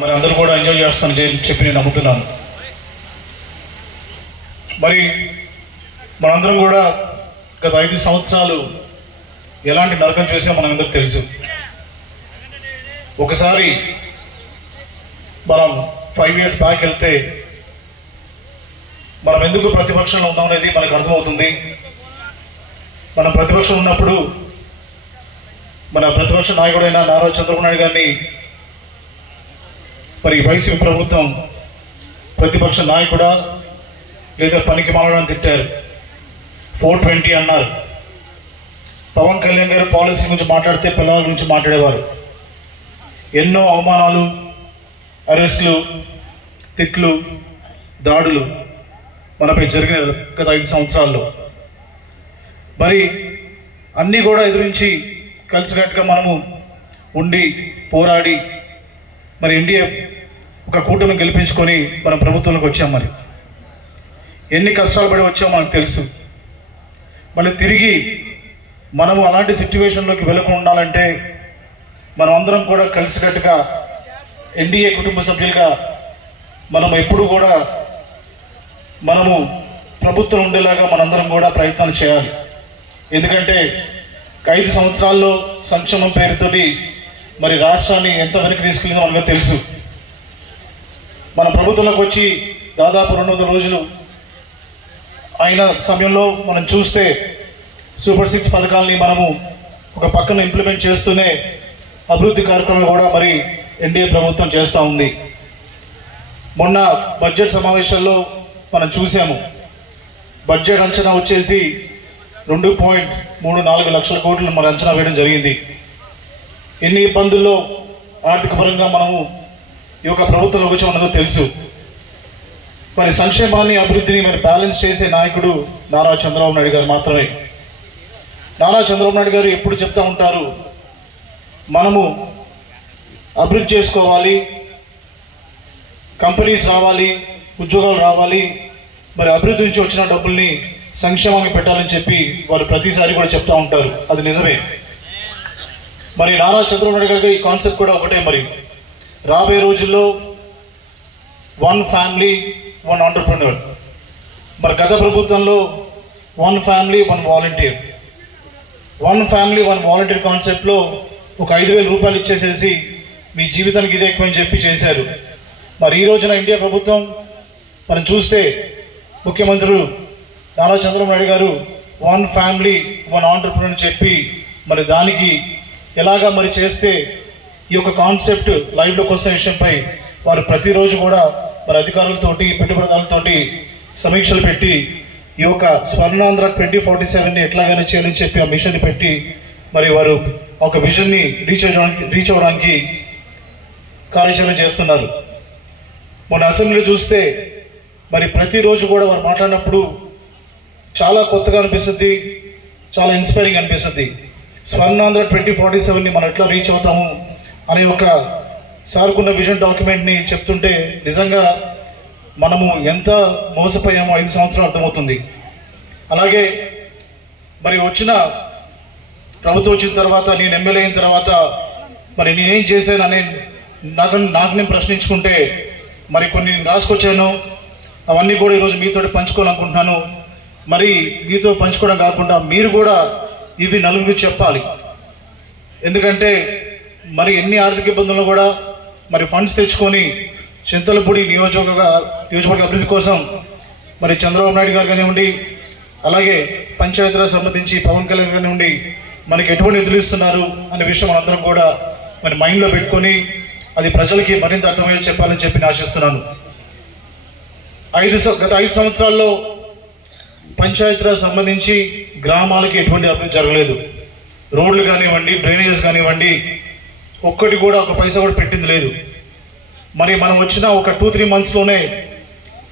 మరి అందరూ కూడా ఎంజాయ్ చేస్తానని చెప్పి నేను నమ్ముతున్నాను. మరి మనందరం కూడా గత 5 సంవత్సరాలు ఎలాంటి నరకం చూసామో మనందరికి తెలుసు. ఒకసారి మనం 5 years బ్యాక్ వెళ్తే మనం ఎందుకు ప్రతిపక్షంలో ఉన్నాం అనేది మనకు అర్థమవుతుంది. మనం ప్రతిపక్షం ఉన్నప్పుడు మన ప్రతిపక్ష నాయకుడైన నారా చంద్రబాబు నాయుడు గారిని మరి వైసీపీ ప్రభుత్వం ప్రతిపక్ష నాయకుడా లేదా పనికి మాలని తిట్టారు. 420 అన్నారు. పవన్ కళ్యాణ్ గారు పాలసీ గురించి మాట్లాడితే పిల్లల గురించి మాట్లాడేవారు. ఎన్నో అవమానాలు, అరెస్టులు, తిట్లు, దాడులు మనపై జరిగిన గత 5 సంవత్సరాల్లో. మరి అన్నీ కూడా ఎదురించి కలిసికట్టుగా మనము ఉండి పోరాడి మరి ఎన్డీఏ ఒక కూటమి గెలిపించుకొని మనం ప్రభుత్వంలోకి వచ్చాం. మరి ఎన్ని కష్టాలు పడి వచ్చామో మనకు తెలుసు. మళ్ళీ తిరిగి మనము అలాంటి సిచ్యువేషన్లోకి వెళ్ళకుండా ఉండాలంటే మనం అందరం కూడా కలిసికట్టుగా ఎన్డీఏ కుటుంబ సభ్యులుగా మనం ఎప్పుడు కూడా మనము ప్రభుత్వం ఉండేలాగా మనందరం కూడా ప్రయత్నాలు చేయాలి. ఎందుకంటే 5 సంవత్సరాల్లో సంక్షేమం పేరుతోటి మరి రాష్ట్రాన్ని ఎంత వెనక్కి తీసుకెళ్ళిందో మనకు తెలుసు. మన ప్రభుత్వంలోకి వచ్చి దాదాపు 200 రోజులు అయిన సమయంలో మనం చూస్తే సూపర్ 6 పథకాలని మనము ఒక పక్కన ఇంప్లిమెంట్ చేస్తూనే అభివృద్ధి కార్యక్రమాలు కూడా మరి ఎన్డీఏ ప్రభుత్వం చేస్తూ ఉంది. మొన్న బడ్జెట్ సమావేశాల్లో మనం చూసాము. బడ్జెట్ అంచనా వచ్చేసి 2.34 లక్షల కోట్లు మరి అంచనా వేయడం జరిగింది. ఎన్ని ఇబ్బందుల్లో ఆర్థిక పరంగా మనము ఈ యొక్క ప్రభుత్వంలోకి వచ్చి మనకు తెలుసు. మరి సంక్షేమాన్ని అభివృద్ధిని మరి బ్యాలెన్స్ చేసే నాయకుడు నారా చంద్రబాబు నాయుడు గారు మాత్రమే. నారా చంద్రబాబు నాయుడు గారు ఎప్పుడు చెప్తూ ఉంటారు, మనము అభివృద్ధి చేసుకోవాలి, కంపెనీస్ రావాలి, ఉద్యోగాలు రావాలి, మరి అభివృద్ధి నుంచి వచ్చిన డబ్బుల్ని సంక్షేమానికి పెట్టాలని చెప్పి వారు ప్రతిసారి కూడా చెప్తూ ఉంటారు. అది నిజమే. మరి నారా చంద్రబాబు నాయుడు గారికి ఈ కాన్సెప్ట్ కూడా ఒకటే. మరి రాబోయే రోజుల్లో 1 family 1 entrepreneur. మరి గత ప్రభుత్వంలో 1 family 1 volunteer, 1 family 1 volunteer కాన్సెప్ట్లో ఒక 5,000 రూపాయలు ఇచ్చేసేసి మీ జీవితానికి ఇదే ఎక్కువని చెప్పి చేశారు. మరి ఈ రోజున ఇండియా ప్రభుత్వం మనం చూస్తే ముఖ్యమంత్రులు నారా చంద్రబాబు నాయుడు గారు 1 family 1 entrepreneur అని చెప్పి మరి దానికి ఎలాగా మరి చేస్తే ఈ యొక్క కాన్సెప్ట్ లైవ్లోకి వస్తున్న విషయంపై వారు ప్రతిరోజు కూడా మరి అధికారులతోటి పెట్టుబడిదారులతోటి సమీక్షలు పెట్టి ఈ యొక్క స్వర్ణాంధ్ర 2047ని ఎట్లాగైనా చేయాలని చెప్పి ఆ మిషన్ని పెట్టి మరి వారు ఒక విజన్ని రీచ్ అవ్వడానికి కార్యాచరణ చేస్తున్నారు. మొన్న అసెంబ్లీలో చూస్తే మరి ప్రతిరోజు కూడా వారు మాట్లాడినప్పుడు చాలా కొత్తగా అనిపిస్తుంది, చాలా ఇన్స్పైరింగ్ అనిపిస్తుంది. స్వర్ణాంధ్ర 2047ని మనం ఎట్లా రీచ్ అవుతాము అనే ఒక సార్కున్న విజన్ డాక్యుమెంట్ని చెప్తుంటే నిజంగా మనము ఎంత మోసపోయామో 5 సంవత్సరాలు అర్థమవుతుంది. అలాగే మరి వచ్చిన ప్రభుత్వం వచ్చిన తర్వాత నేను ఎమ్మెల్యే అయిన తర్వాత మరి నేనేం చేశానని నాకు నేను ప్రశ్నించుకుంటే మరి కొన్ని రాసుకొచ్చాను. అవన్నీ కూడా ఈరోజు మీతో పంచుకోవాలనుకుంటున్నాను. మరి మీతో పంచుకోవడం కాకుండా మీరు కూడా ఇవి నలుగురికి చెప్పాలి. ఎందుకంటే మరి ఎన్ని ఆర్థిక ఇబ్బందులు కూడా మరి ఫండ్స్ తెచ్చుకొని చింతలపూడి నియోజకవర్గ అభివృద్ధి కోసం మరి చంద్రబాబు నాయుడు గారు కానివ్వండి, అలాగే పంచాయతీరాజ్ సంబంధించి పవన్ కళ్యాణ్ కానివ్వండి, మనకి ఎటువంటి నిధులు ఇస్తున్నారు అనే విషయం మనందరం కూడా మరి మైండ్లో పెట్టుకొని అది ప్రజలకి మరింత అర్థమయ్యే చెప్పాలని చెప్పి నేను ఆశిస్తున్నాను. గత 5 సంవత్సరాల్లో పంచాయతీరాజ్ సంబంధించి గ్రామాలకి ఎటువంటి అభివృద్ధి జరగలేదు. రోడ్లు కానివ్వండి, డ్రైనేజెస్ కానివ్వండి, ఒక్కటి కూడా ఒక పైసా కూడా పెట్టింది లేదు. మరి మనం వచ్చిన ఒక 2-3 monthsలోనే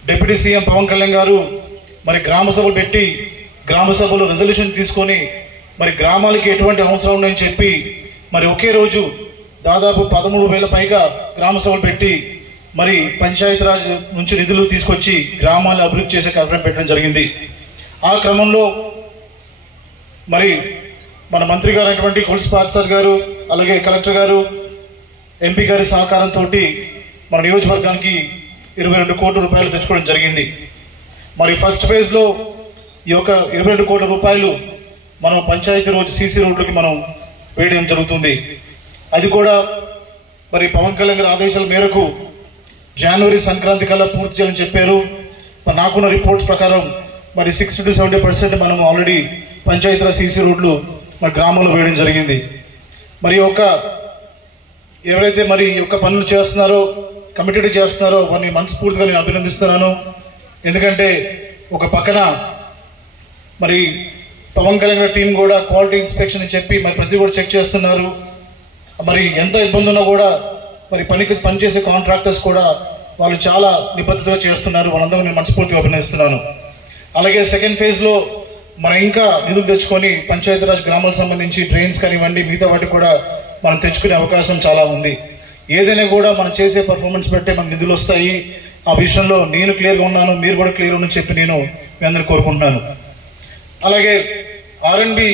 డిప్యూటీ సీఎం పవన్ కళ్యాణ్ గారు మరి గ్రామ సభలు పెట్టి గ్రామ సభలో రెజల్యూషన్ తీసుకొని మరి గ్రామాలకి ఎటువంటి అవసరం ఉన్నాయని చెప్పి మరి ఒకే రోజు దాదాపు 13,000 పైగా గ్రామ సభలు పెట్టి మరి పంచాయతీరాజ్ నుంచి నిధులు తీసుకొచ్చి గ్రామాలను అభివృద్ధి చేసే కార్యక్రమం పెట్టడం జరిగింది. ఆ క్రమంలో మరి మన మంత్రి గారు అయినటువంటి కొలిసి పార్థసారథి గారు, అలాగే కలెక్టర్ గారు, ఎంపీ గారి సహకారంతో మన నియోజకవర్గానికి 22 కోట్ల రూపాయలు తెచ్చుకోవడం జరిగింది. మరి ఫస్ట్ ఫేజ్లో ఈ యొక్క 22 కోట్ల రూపాయలు మనం పంచాయతీ రోజు సీసీ రోడ్లకి మనం వేయడం జరుగుతుంది. అది కూడా మరి పవన్ కళ్యాణ్ గారి ఆదేశాల మేరకు జనవరి సంక్రాంతి కల్లా పూర్తి చేయాలని చెప్పారు. మరి నాకున్న రిపోర్ట్స్ ప్రకారం మరి 60 to 70% మనం ఆల్రెడీ పంచాయతీరాజ్ సీసీ రోడ్లు మన గ్రామంలో వేయడం జరిగింది. మరి ఎవరైతే మరి ఈ యొక్క పనులు చేస్తున్నారో, కమిటెడ్ చేస్తున్నారో వారిని మనస్ఫూర్తిగా నేను అభినందిస్తున్నాను. ఎందుకంటే ఒక పక్కన మరి పవన్ కళ్యాణ్ గారి టీం కూడా క్వాలిటీ ఇన్స్పెక్షన్ అని చెప్పి మరి ప్రతి కూడా చెక్ చేస్తున్నారు. మరి ఎంత ఇబ్బంది ఉన్నా కూడా మరి పనిచేసే కాంట్రాక్టర్స్ కూడా వాళ్ళు చాలా నిబద్ధతగా చేస్తున్నారు. వాళ్ళందరూ నేను మనస్ఫూర్తిగా అభినందిస్తున్నాను. అలాగే సెకండ్ ఫేజ్లో మనం ఇంకా నిధులు తెచ్చుకొని పంచాయతీరాజ్ గ్రామాలకు సంబంధించి డ్రైన్స్ కానివ్వండి, మిగతా వాటికి కూడా మనం తెచ్చుకునే అవకాశం చాలా ఉంది. ఏదైనా కూడా మనం చేసే పర్ఫార్మెన్స్ బట్టే మనకు నిధులు వస్తాయి. ఆ విషయంలో నేను క్లియర్గా ఉన్నాను, మీరు కూడా క్లియర్ ఉండని చెప్పి నేను మీ అందరిని కోరుకుంటున్నాను. అలాగే R&B